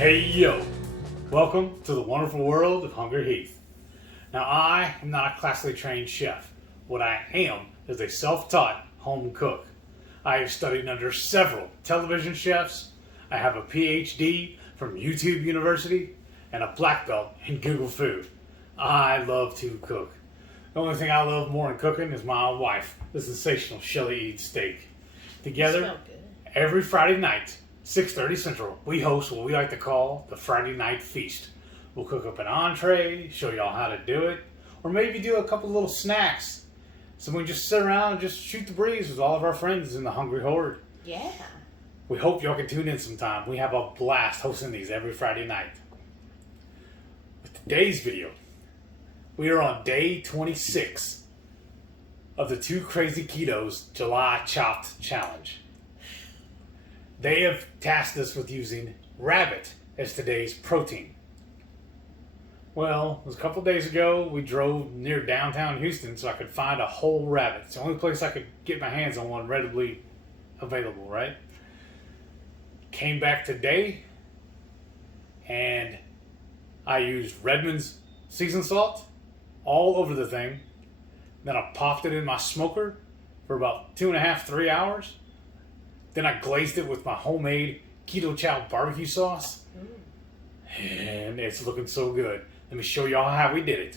Hey yo! Welcome to the wonderful world of HungryHeath. Now I am not a classically trained chef. What I am is a self-taught home cook. I have studied under several television chefs. I have a PhD from YouTube University and a black belt in Google Food. I love to cook. The only thing I love more in cooking is my wife, the sensational Shelly eats steak. Together, every Friday night, 6:30 Central, we host what we like to call the Friday Night Feast. We'll cook up an entree, show y'all how to do it, or maybe do a couple little snacks. So we just sit around and just shoot the breeze with all of our friends in the Hungry Horde. Yeah. We hope y'all can tune in sometime. We have a blast hosting these every Friday night. With today's video, we are on day 26 of the Two Crazy Ketos July Chopped Challenge. They have tasked us with using rabbit as today's protein. Well, it was a couple days ago, we drove near downtown Houston so I could find a whole rabbit. It's the only place I could get my hands on one readily available, right? Came back today, and I used Redmond's seasoned salt all over the thing. Then I popped it in my smoker for about 2.5, 3 hours. Then I glazed it with my homemade Keto Chow BBQ sauce. And it's looking so good. Let me show y'all how we did it.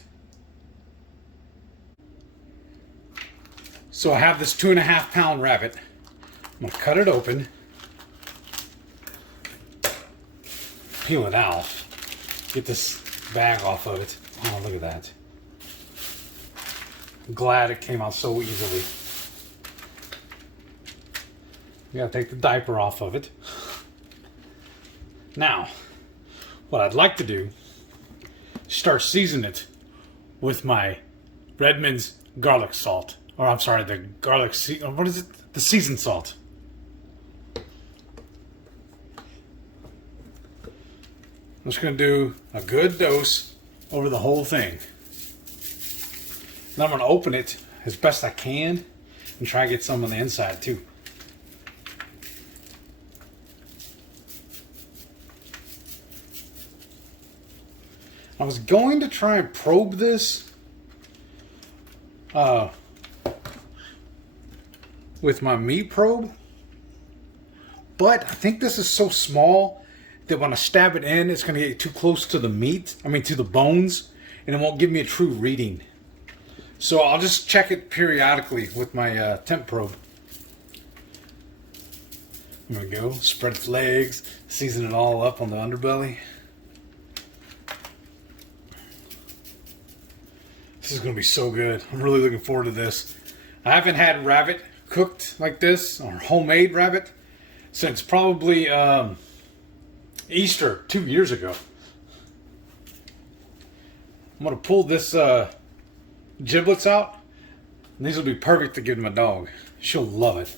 So I have this 2.5 pound rabbit. I'm gonna cut it open. Peel it out. Get this bag off of it. Oh, look at that. I'm glad it came out so easily. You gotta take the diaper off of it. Now, what I'd like to do is start seasoning it with my Redmond's garlic salt. Or I'm sorry, the garlic, what is it? The seasoned salt. I'm just gonna do a good dose over the whole thing. Then I'm gonna open it as best I can and try to get some on the inside too. I was going to try and probe this with my meat probe, but I think this is so small that when I stab it in, it's going to get too close to the meat, to the bones, and it won't give me a true reading. So I'll just check it periodically with my temp probe. There we go, spread its legs, season it all up on the underbelly. This is going to be so good. I'm really looking forward to this. I haven't had rabbit cooked like this, or homemade rabbit, since probably Easter 2 years ago. I'm going to pull this giblets out, and these will be perfect to give to my dog. She'll love it.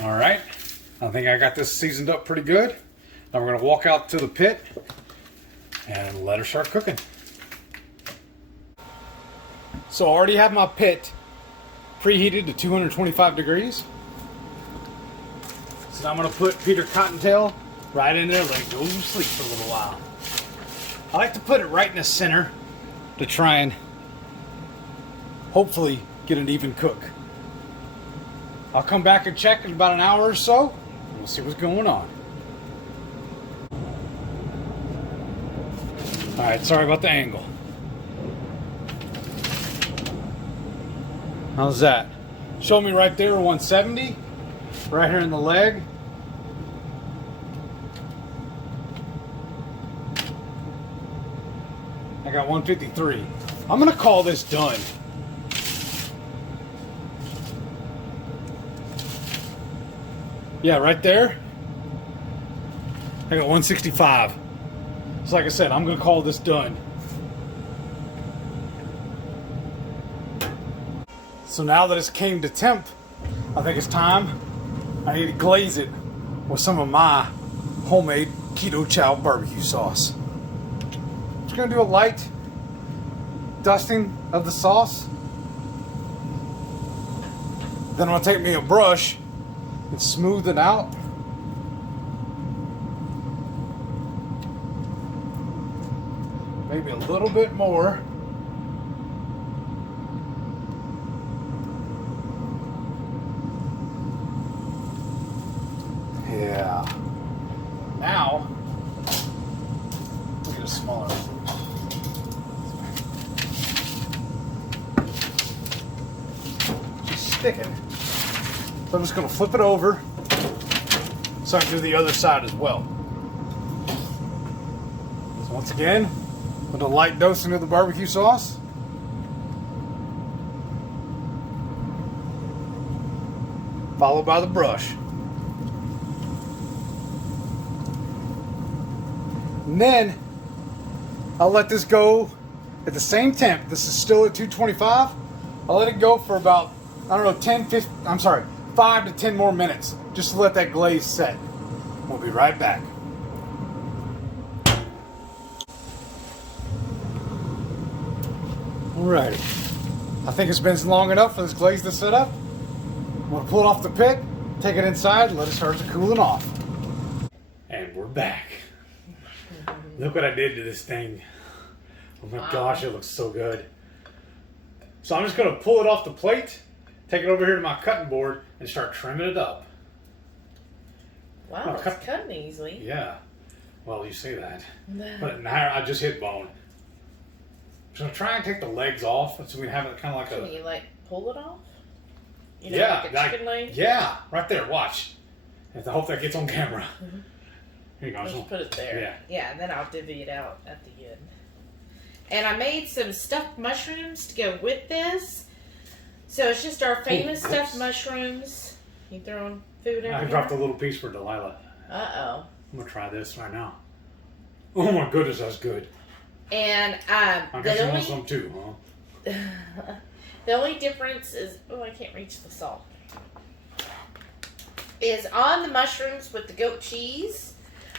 Alright, I think I got this seasoned up pretty good. Now we're going to walk out to the pit and let her start cooking. So I already have my pit preheated to 225 degrees. So I'm going to put Peter Cottontail right in there, let it go to sleep for a little while. I like to put it right in the center to try and hopefully get an even cook. I'll come back and check in about an hour or so, and we'll see what's going on. Alright, sorry about the angle. How's that? Show me right there, 170. Right here in the leg. I got 153. I'm going to call this done. Yeah, right there. I got 165. So like I said, I'm going to call this done. So now that it's came to temp, I think it's time. I need to glaze it with some of my homemade Keto Chow BBQ sauce. Just going to do a light dusting of the sauce. Then I'm going to take me a brush and smooth it out. Maybe a little bit more. Yeah. Now, look at a smaller. Just stick it. So I'm just going to flip it over so I can do the other side as well. So once again, with a light dosing of the barbecue sauce. Followed by the brush. And then I'll let this go at the same temp. This is still at 225. I'll let it go for about, I don't know, 5 to 10 more minutes. Just to let that glaze set. We'll be right back. Alrighty. I think it's been long enough for this glaze to set up. I'm going to pull it off the pit, take it inside, and let it start to cooling off. And we're back. Look what I did to this thing. Oh my gosh, it looks so good. So I'm just going to pull it off the plate, take it over here to my cutting board, and start trimming it up. Wow, it's cutting easily. Yeah. Well, you say that. But now I just hit bone. So I'm trying to take the legs off so we can have it kind of like Can you like pull it off? You know, yeah, like a chicken leg? Yeah, right there. Watch. I hope that gets on camera. Mm-hmm. Here you go. Just put it there. Yeah. Yeah, and then I'll divvy it out at the end. And I made some stuffed mushrooms to go with this. So it's just our famous stuffed mushrooms. You throwing food everywhere? I dropped a little piece for Delilah. Uh-oh. I'm going to try this right now. Oh my goodness, that's good. And I guess you want some too, huh? the only difference is, oh, I can't reach the salt, is on the mushrooms with the goat cheese.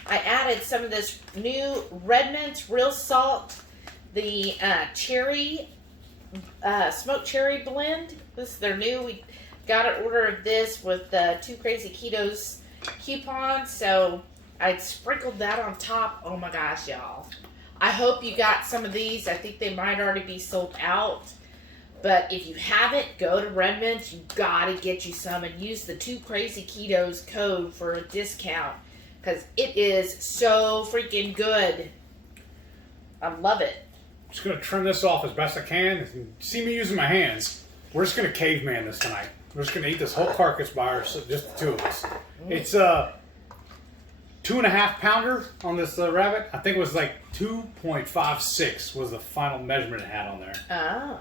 I added some of this new Redmond's real salt, the cherry, smoked cherry blend. This is their new. We got an order of this with the 2 Crazy Ketos coupons, so I sprinkled that on top. Oh my gosh, y'all. I hope you got some of these. I think they might already be sold out. But if you haven't, go to Redmond's. You gotta get you some and use the 2 Crazy Ketos code for a discount. Because it is so freaking good. I love it. I'm just going to trim this off as best I can. If you see me using my hands, we're just going to caveman this tonight. We're just going to eat this whole carcass by ourselves, just the two of us. It's a 2.5 pounder on this rabbit. I think it was like 2.56 was the final measurement it had on there. Oh.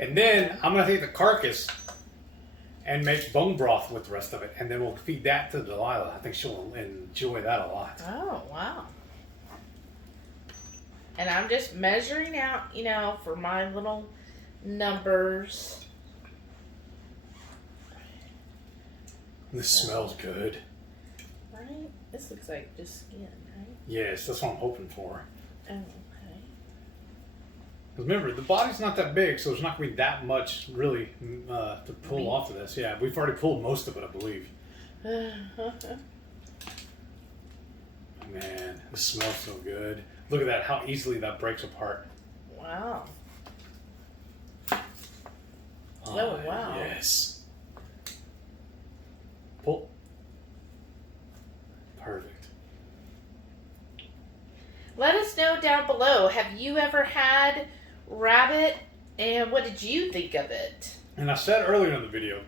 And then I'm going to take the carcass and make bone broth with the rest of it. And then we'll feed that to Delilah. I think she'll enjoy that a lot. Oh, wow. And I'm just measuring out, you know, for my little numbers. This smells good. Right? This looks like just skin, right? Yes, that's what I'm hoping for. Oh, okay. Remember, the body's not that big, so there's not going to be that much really to pull off of this. Yeah, we've already pulled most of it, I believe. Man, this smells so good. Look at that, how easily that breaks apart. Wow. Oh, wow. Yes. Pull. Perfect. Let us know down below. Have you ever had rabbit, and what did you think of it? And I said earlier in the video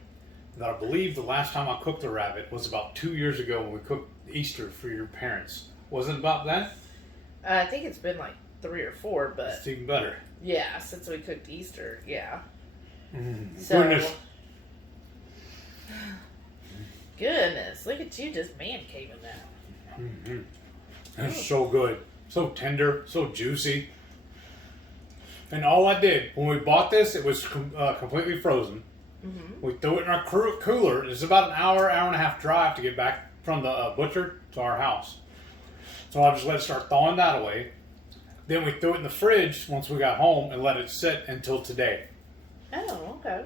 that I believe the last time I cooked a rabbit was about 2 years ago when we cooked Easter for your parents. Wasn't it about that? I think it's been like 3 or 4, but it's even better. Yeah, since we cooked Easter, yeah. So, goodness. Goodness, look at you just man caving that. It's so good. So tender, so juicy. And all I did, when we bought this, it was completely frozen. We threw it in our cooler. It's about an hour, hour and a half drive to get back from the butcher to our house. So I just let it start thawing that away. Then we threw it in the fridge once we got home and let it sit until today. Oh, okay.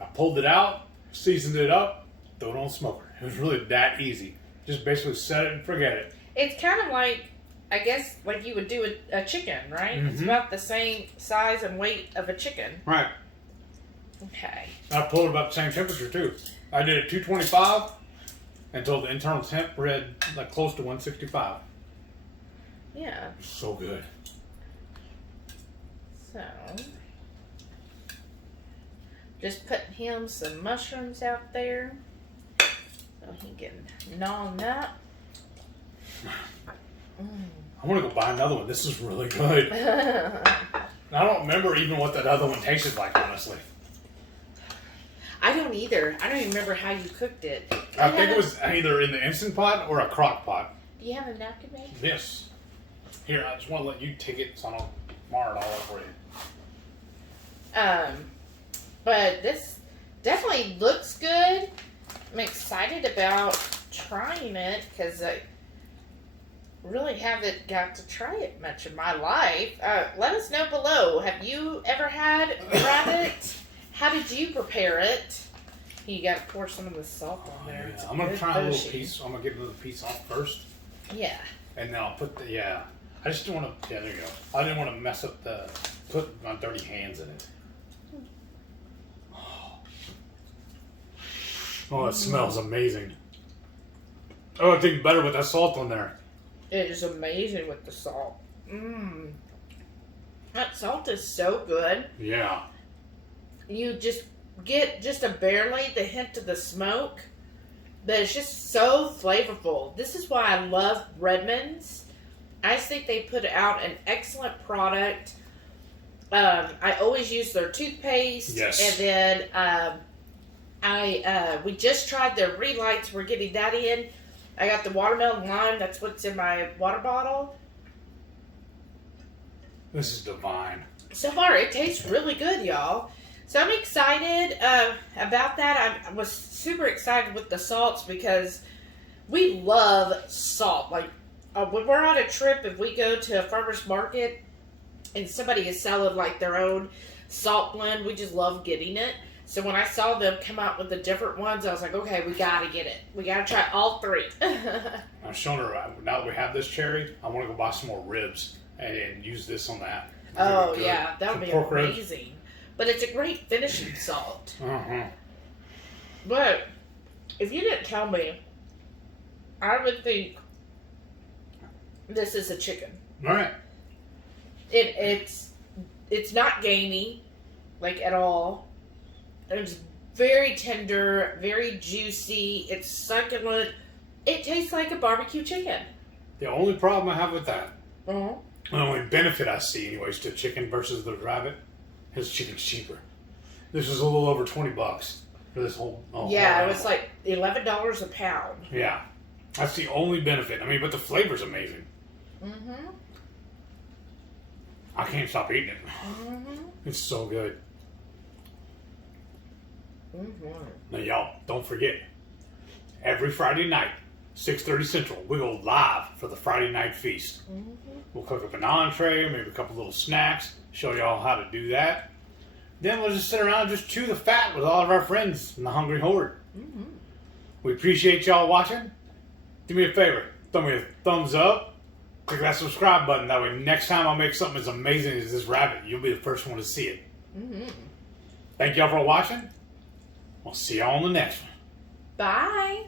I pulled it out, seasoned it up, throw it on the smoker. It was really that easy. Just basically set it and forget it. It's kind of like, I guess, like you would do a chicken, right? Mm-hmm. It's about the same size and weight of a chicken. Right. Okay. I pulled it about the same temperature too. I did it 225 until the internal temp read like close to 165. Yeah. So good. So, just putting him some mushrooms out there so he can gnaw them up. I want to go buy another one. This is really good. I don't remember even what that other one tasted like, honestly. I don't either. I don't even remember how you cooked it. I think it was either in the Instant Pot or a crock pot. Do you have a napkin, babe? Yes. Here, I just want to let you take it so I don't mar it all up for you. But this definitely looks good. I'm excited about trying it because I really haven't got to try it much in my life. Let us know below. Have you ever had rabbit? How did you prepare it? You got to pour some of the salt on there. Yeah. I'm going to try a little piece. I'm going to get another piece off first. Yeah. And then I'll put the, I just didn't want to, there you go. I didn't want to mess up put my dirty hands in it. Oh, it smells amazing. Oh, it's even better with that salt on there. It is amazing with the salt. That salt is so good. Yeah. You just get just barely the hint of the smoke, but it's just so flavorful. This is why I love Redmond's. I just think they put out an excellent product. I always use their toothpaste. Yes. And then we just tried their relights. We're getting that in. I got the watermelon lime. That's what's in my water bottle. This is divine. So far, it tastes really good, y'all. So I'm excited about that. I was super excited with the salts because we love salt. Like, when we're on a trip, if we go to a farmer's market and somebody is selling like their own salt blend, we just love getting it. So when I saw them come out with the different ones, I was like, okay, we gotta get it. We gotta try all three. I'm showing her, now that we have this cherry, I want to go buy some more ribs and use this on that. Oh, yeah, that would be pork ribs. amazing. But it's a great finishing salt. Uh-huh. But if you didn't tell me, I would think this is a chicken. All right. It's not gamey, like at all. It's very tender, very juicy. It's succulent. It tastes like a barbecue chicken. The only problem I have with that, Uh-huh. the only benefit I see anyways to chicken versus the rabbit, is chicken's cheaper. This is a little over $20 for this whole. Yeah, whole it was like $11 a pound. Yeah, that's the only benefit. I mean, but the flavor's amazing. Mm-hmm. I can't stop eating it. Mm-hmm. It's so good. Mm-hmm. Now, y'all, don't forget, every Friday night, 6:30 Central, we go live for the Friday night feast. Mm-hmm. We'll cook up an entree, maybe a couple little snacks, show y'all how to do that. Then we'll just sit around and just chew the fat with all of our friends in the Hungry Horde. Mm-hmm. We appreciate y'all watching. Do me a favor, throw me a thumbs up, click that subscribe button. That way next time I make something as amazing as this rabbit, you'll be the first one to see it. Mm-hmm. Thank y'all for watching. We'll see y'all on the next one. Bye.